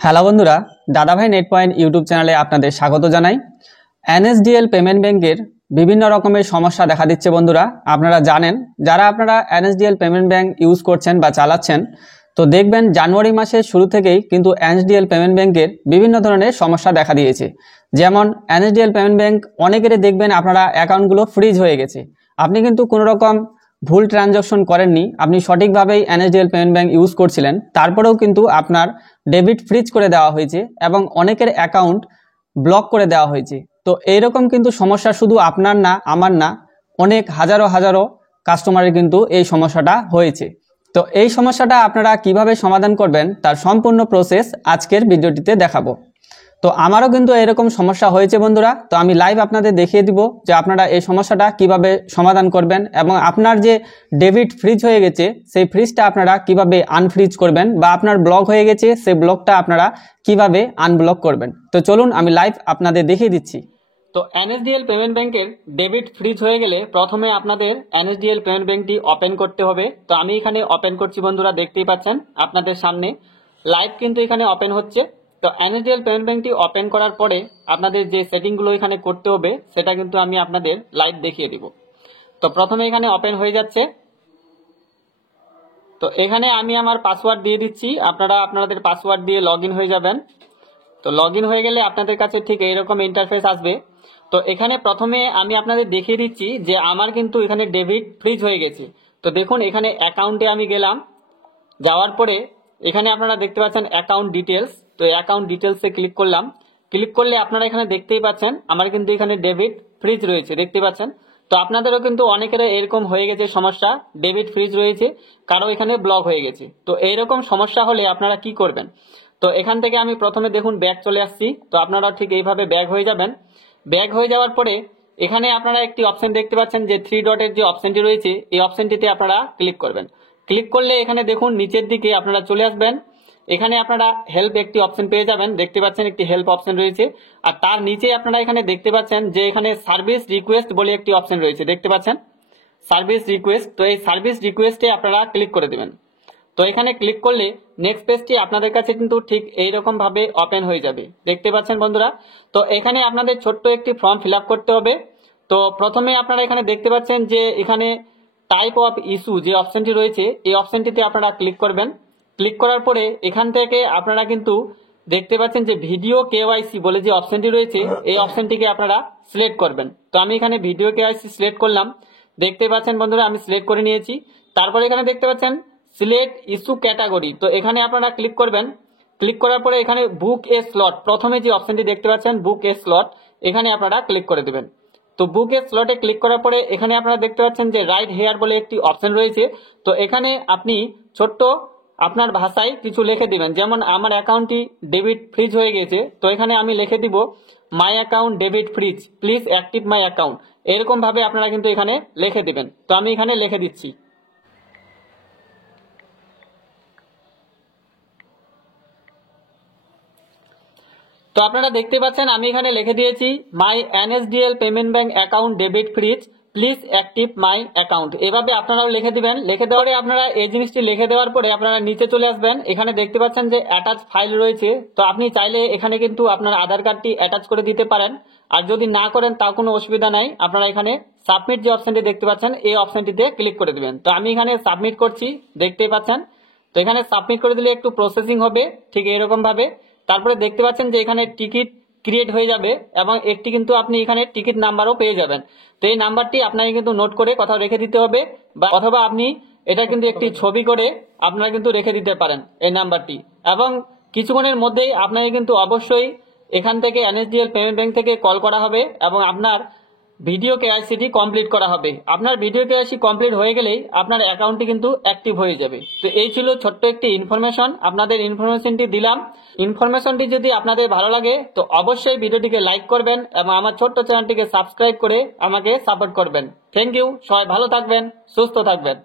Hello বন্ধুরা, দাদাভাই net point YouTube চ্যানেলে আপনাদের স্বাগত জানাই। এনএসডিএল পেমেন্ট ব্যাংকের বিভিন্ন রকমের সমস্যা দেখা দিচ্ছে বন্ধুরা। আপনারা জানেন, যারা আপনারা এনএসডিএল পেমেন্ট ব্যাংক ইউজ করছেন বা চালাচ্ছেন, তো দেখবেন জানুয়ারি মাসের শুরু থেকেই কিন্তু এনএসডিএল পেমেন্ট ব্যাংকের বিভিন্ন ধরনের সমস্যা দেখা দিয়েছে। যেমন এনএসডিএল পেমেন্ট ব্যাংক অনেকেরই দেখবেন আপনারা অ্যাকাউন্টগুলো ফ্রিজ হয়ে গেছে। আপনি কিন্তু কোনো রকম ভুল ট্রানজাকশন করেননি, আপনি সঠিকভাবেই এনএসডিএল পেমেন্ট ব্যাংক ইউজ করছিলেন, তারপরেও কিন্তু আপনার ডেবিট ফ্রিজ করে দেওয়া হয়েছে এবং অনেকের অ্যাকাউন্ট ব্লক করে দেওয়া হয়েছে। তো এইরকম কিন্তু সমস্যা শুধু আপনার না, আমার না, অনেক হাজারো হাজারো কাস্টমারের কিন্তু এই সমস্যাটা হয়েছে। তো এই সমস্যাটা আপনারা কিভাবে সমাধান করবেন তার সম্পূর্ণ প্রসেস আজকের ভিডিওটিতে দেখাবো। তো আমারও কিন্তু এরকম সমস্যা হয়েছে বন্ধুরা। তো আমি লাইভ আপনাদের দেখিয়ে দিব যে আপনারা এই সমস্যাটা কিভাবে সমাধান করবেন এবং আপনার যে ডেবিট ফ্রিজ হয়ে গেছে সেই ফ্রিজটা আপনারা কিভাবে আনফ্রিজ করবেন, বা আপনার ব্লক হয়ে গেছে সেই ব্লকটা আপনারা কিভাবে আনব্লক করবেন। তো চলুন আমি লাইভ আপনাদের দেখিয়ে দিচ্ছি। তো এনএসডিএল পেমেন্ট ব্যাংকের ডেবিট ফ্রিজ হয়ে গেলে প্রথমে আপনাদের এনএসডিএল পেমেন্ট ব্যাংকটি ওপেন করতে হবে। তো আমি এখানে ওপেন করছি বন্ধুরা, দেখতেই পাচ্ছেন আপনাদের সামনে লাইভ কিন্তু এখানে ওপেন হচ্ছে। তো এনএসডিএল পেমেন্ট ব্যাংকটি ওপেন করার পরে আপনাদের যে সেটিংগুলো এখানে করতে হবে সেটা কিন্তু আমি আপনাদের লাইভ দেখিয়ে দিব। তো প্রথমে এখানে ওপেন হয়ে যাচ্ছে। তো এখানে আমি আমার পাসওয়ার্ড দিয়ে দিচ্ছি, আপনারা আপনাদের পাসওয়ার্ড দিয়ে লগইন হয়ে যাবেন। তো লগইন হয়ে গেলে আপনাদের কাছে ঠিক এইরকম ইন্টারফেস আসবে। তো এখানে প্রথমে আমি আপনাদের দেখিয়ে দিচ্ছি যে আমার কিন্তু এখানে ডেবিট ফ্রিজ হয়ে গেছে। তো দেখুন এখানে অ্যাকাউন্টে আমি গেলাম, যাওয়ার পরে এখানে আপনারা দেখতে পাচ্ছেন অ্যাকাউন্ট ডিটেলস। তো অ্যাকাউন্ট ডিটেলসে ক্লিক করলাম। ক্লিক করলে আপনারা এখানে দেখতেই পাচ্ছেন আমার কিন্তু এখানে ডেবিট ফ্রিজ রয়েছে, দেখতে পাচ্ছেন। তো আপনাদেরও কিন্তু অনেকের এরকম হয়ে গেছে সমস্যা, ডেবিট ফ্রিজ রয়েছে, কারো এখানে ব্লক হয়ে গেছে। তো এইরকম সমস্যা হলে আপনারা কি করবেন? তো এখান থেকে আমি প্রথমে দেখুন ব্যাক চলে আসছি। তো আপনারা ঠিক এইভাবে ব্যাক হয়ে যাবেন। ব্যাক হয়ে যাওয়ার পরে এখানে আপনারা একটি অপশন দেখতে পাচ্ছেন যে 3 ডটের যে অপশনটি রয়েছে, এই অপশনটিতে আপনারা ক্লিক করবেন। ক্লিক করলে এখানে দেখুন নিচের দিকে আপনারা চলে আসবেন। এখানে আপনারা হেল্প একটি অপশন পেয়ে যাবেন, দেখতে পাচ্ছেন একটি হেল্প অপশন রয়েছে। আর তার নিচে আপনারা এখানে দেখতে পাচ্ছেন যে এখানে সার্ভিস রিকোয়েস্ট বলে একটি অপশন রয়েছে, দেখতে পাচ্ছেন সার্ভিস রিকোয়েস্ট। তো এই সার্ভিস রিকোয়েস্টে আপনারা ক্লিক করে দেবেন। তো এখানে ক্লিক করলে নেক্সট পেজটি আপনাদের কাছে কিন্তু ঠিক এইরকম ভাবে ওপেন হয়ে যাবে, দেখতে পাচ্ছেন বন্ধুরা। তো এখানে আপনাদের ছোট্ট একটি ফর্ম ফিল আপ করতে হবে। তো প্রথমে আপনারা এখানে দেখতে পাচ্ছেন যে এখানে টাইপ অফ ইস্যু যে অপশনটি রয়েছে, এই অপশনটিতে আপনারা ক্লিক করবেন। ক্লিক করার পরে এখান থেকে আপনারা কিন্তু দেখতে পাচ্ছেন যে ভিডিও কেওয়াইসি বলে যে অপশনটি রয়েছে, এই অপশনটিকে আপনারা সিলেক্ট করবেন। তো আমি এখানে ভিডিও কেওয়াইসি সিলেক্ট করলাম, দেখতে পাচ্ছেন বন্ধুরা আমি সিলেক্ট করে নিয়েছি। তারপরে এখানে দেখতে পাচ্ছেন সিলেক্ট ইস্যু ক্যাটাগরি, তো এখানে আপনারা ক্লিক করবেন। ক্লিক করার পরে এখানে বুক এ স্লট, প্রথমে যে অপশনটি দেখতে পাচ্ছেন বুক এ স্লট, এখানে আপনারা ক্লিক করে দেবেন। তো বুক এ স্লটে ক্লিক করার পরে এখানে আপনারা দেখতে পাচ্ছেন যে রাইট হেয়ার বলে একটি অপশন রয়েছে। তো এখানে আপনি ছোট্ট আপনার ভাষায় কিছু লিখে দিবেন, যেমন আমার অ্যাকাউন্টটি ডেবিট ফ্রিজ হয়ে গেছে, তো এখানে আমি লিখে দিব my account debit freeze, please active my account. এরকম ভাবে আপনারা কিন্তু এখানে লিখে দিবেন। তো আমি এখানে লিখে দিচ্ছি। তো আপনারা দেখতে পাচ্ছেন আমি এখানে লিখে দিয়েছি my NSDL payment bank account debit freeze, please active my account. এভাবে আপনারাও লিখে দিবেন। লিখে দেওয়ার পরে আপনারা এই জিনিসটি লিখে দেওয়ার পরে আপনারা নিচে চলে আসবেন। এখানে দেখতে পাচ্ছেন যে অ্যাটাচ ফাইল রয়েছে। তো আপনি চাইলে এখানে কিন্তু আপনার আধার কার্ডটি অ্যাটাচ করে দিতে পারেন, আর যদি না করেন তাও কোনো অসুবিধা নাই। আপনারা এখানে সাবমিট যে অপশনটি দেখতে পাচ্ছেন এই অপশনটিতে ক্লিক করে দেবেন। তো আমি এখানে সাবমিট করছি, দেখতেই পাচ্ছেন। তো এখানে সাবমিট করে দিলে একটু প্রসেসিং হবে ঠিক এইরকম ভাবে। তারপরে দেখতে পাচ্ছেন যে এখানে টিকিট ক্রিয়েট হয়ে যাবে এবং একটি কিন্তু আপনি এখানে টিকিট নাম্বারও পেয়ে যাবেন। তো এই নাম্বারটি আপনাকে কিন্তু নোট করে কোথাও রেখে দিতে হবে, বা অথবা আপনি এটা কিন্তু একটি ছবি করে আপনারা কিন্তু রেখে দিতে পারেন এই নাম্বারটি। এবং কিছুক্ষণের মধ্যেই আপনাকে কিন্তু অবশ্যই এখান থেকে এনএসডিএল পেমেন্ট ব্যাংক থেকে কল করা হবে এবং আপনার ভিডিও কেওয়াইসিটি কমপ্লিট করা হবে। আপনার ভিডিও কেওয়াইসি কমপ্লিট হয়ে গেলেই আপনার অ্যাকাউন্টটি কিন্তু অ্যাক্টিভ হয়ে যাবে। তো এই ছিল ছোট্ট একটি ইনফরমেশন, আপনাদের ইনফরমেশনটি দিলাম। ইনফরমেশনটি যদি আপনাদের ভালো লাগে তো অবশ্যই ভিডিওটিকে লাইক করবেন এবং আমার ছোট্ট চ্যানেলটিকে সাবস্ক্রাইব করে আমাকে সাপোর্ট করবেন। থ্যাংক ইউ, সবাই ভালো থাকবেন, সুস্থ থাকবেন।